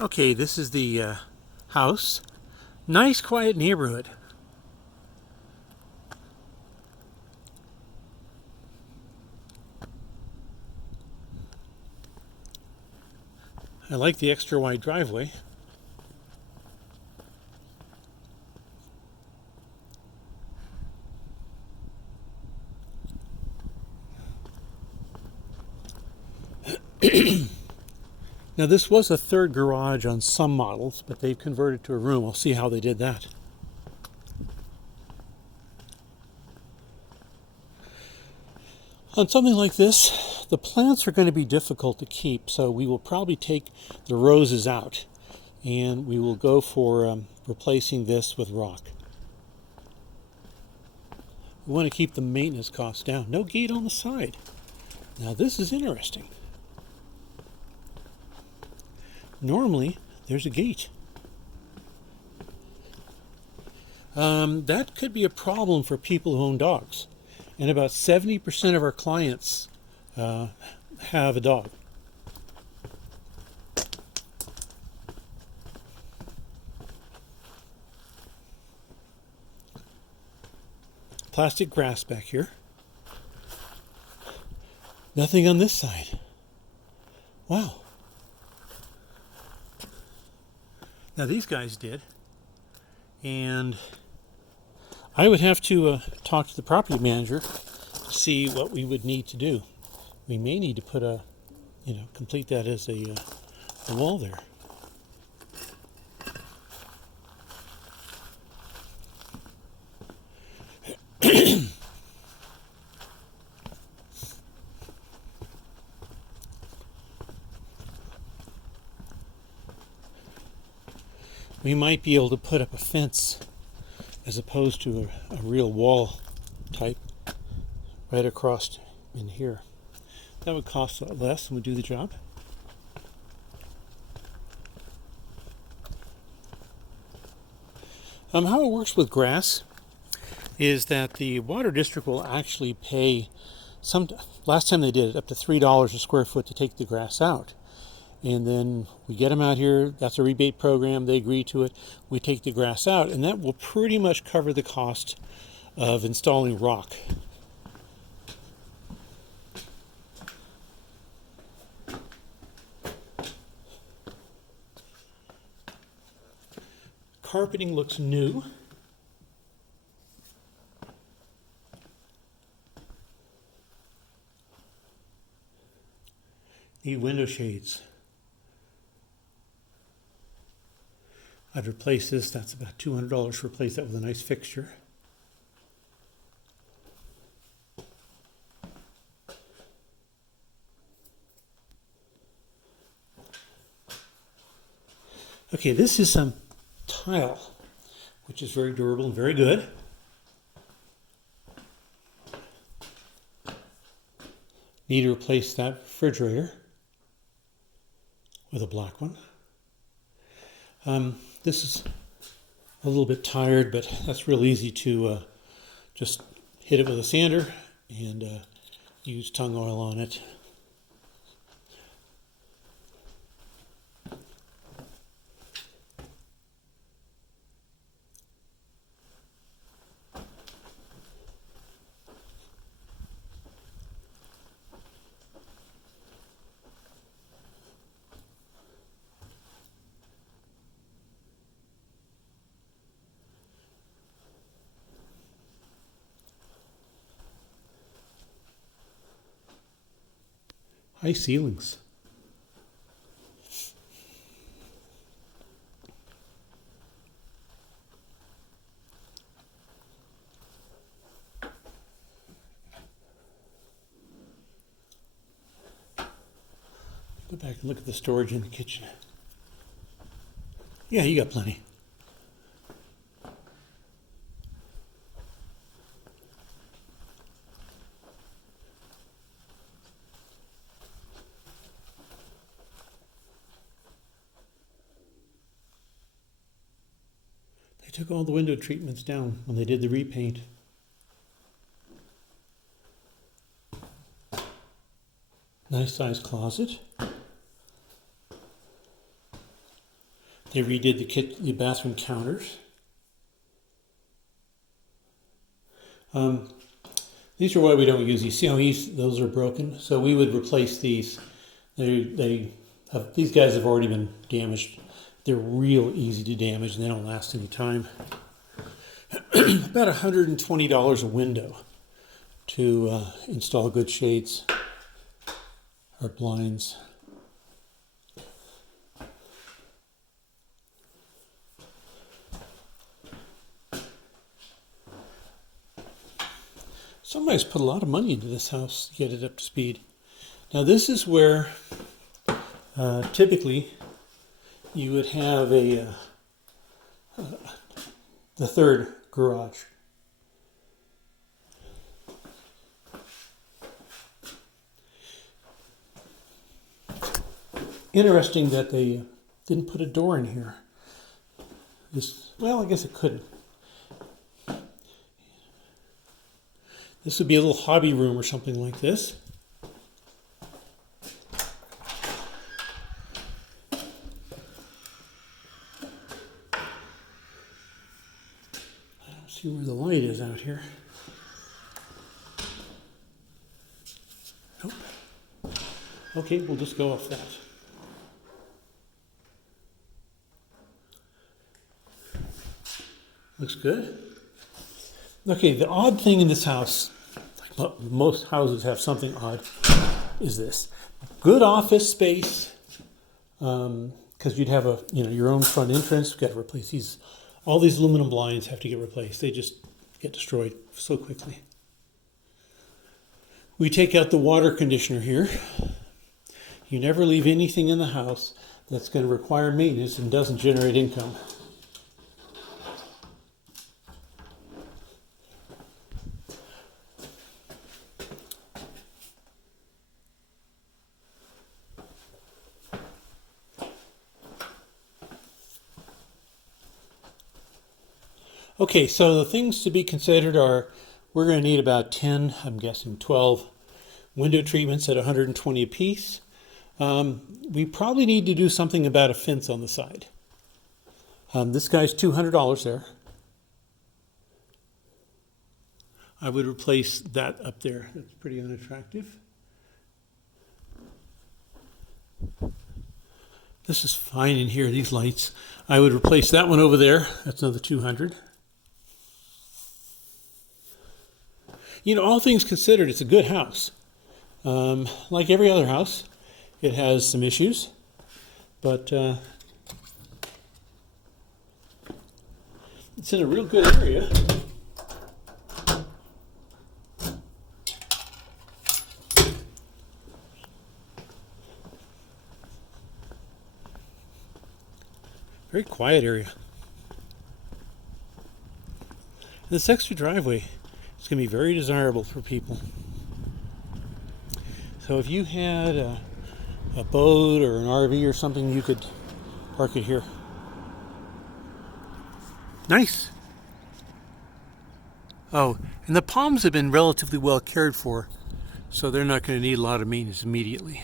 Okay, this is the house. Nice, quiet neighborhood. I like the extra wide driveway. Now, this was a third garage on some models, but they've converted to a room. We'll see how they did that. On something like this, the plants are going to be difficult to keep, so we will probably take the roses out and we will go for replacing this with rock. We want to keep the maintenance costs down. No gate on the side. Now, this is interesting. Normally, there's a gate. That could be a problem for people who own dogs. And about 70% of our clients have a dog. Plastic grass back here. Nothing on this side. Wow. Now these guys did. And I would have to talk to the property manager to see what we would need to do. We may need to put complete that as a wall there. We might be able to put up a fence as opposed to a real wall type right across in here. That would cost a lot less and would do the job. How it works with grass is that the water district will actually pay last time they did it, up to $3 a square foot to take the grass out. And then we get them out here. That's a rebate program. They agree to it. We take the grass out, and that will pretty much cover the cost of installing rock. Carpeting looks new. Need window shades. I'd replace this. That's about $200 to replace that with a nice fixture. Okay, this is some tile, which is very durable and very good. Need to replace that refrigerator with a black one. This is a little bit tired, but that's real easy to just hit it with a sander and use tung oil on it. High ceilings. Go back and look at the storage in the kitchen. Yeah, you got plenty. They took all the window treatments down when they did the repaint. Nice sized closet. They redid the bathroom counters. These are why we don't use these. See how those are broken? So we would replace these. These guys have already been damaged. They're real easy to damage and they don't last any time. About $120 a window to install good shades or blinds. Somebody's put a lot of money into this house to get it up to speed. Now this is where typically you would have the third garage. Interesting that they didn't put a door in here. Well, I guess it couldn't. This would be a little hobby room or something like this. I don't see where the light is out here. Nope. Okay, we'll just go off that. Looks good. Okay, the odd thing in this house, like most houses have something odd, is this. Good office space, because you'd have your own front entrance. You've got to replace these. All these aluminum blinds have to get replaced. They just get destroyed so quickly. We take out the water conditioner here. You never leave anything in the house that's going to require maintenance and doesn't generate income. Okay, so the things to be considered are, we're going to need about 10, I'm guessing 12 window treatments at 120 a piece. We probably need to do something about a fence on the side. This guy's $200 there. I would replace that up there. That's pretty unattractive. This is fine in here, these lights. I would replace that one over there. That's another 200. You know, all things considered, it's a good house. Like every other house, it has some issues, but it's in a real good area. Very quiet area. This extra driveway is going to be very desirable for people. So if you had a boat or an RV or something, you could park it here. Nice. Oh, and the palms have been relatively well cared for, so they're not going to need a lot of maintenance immediately.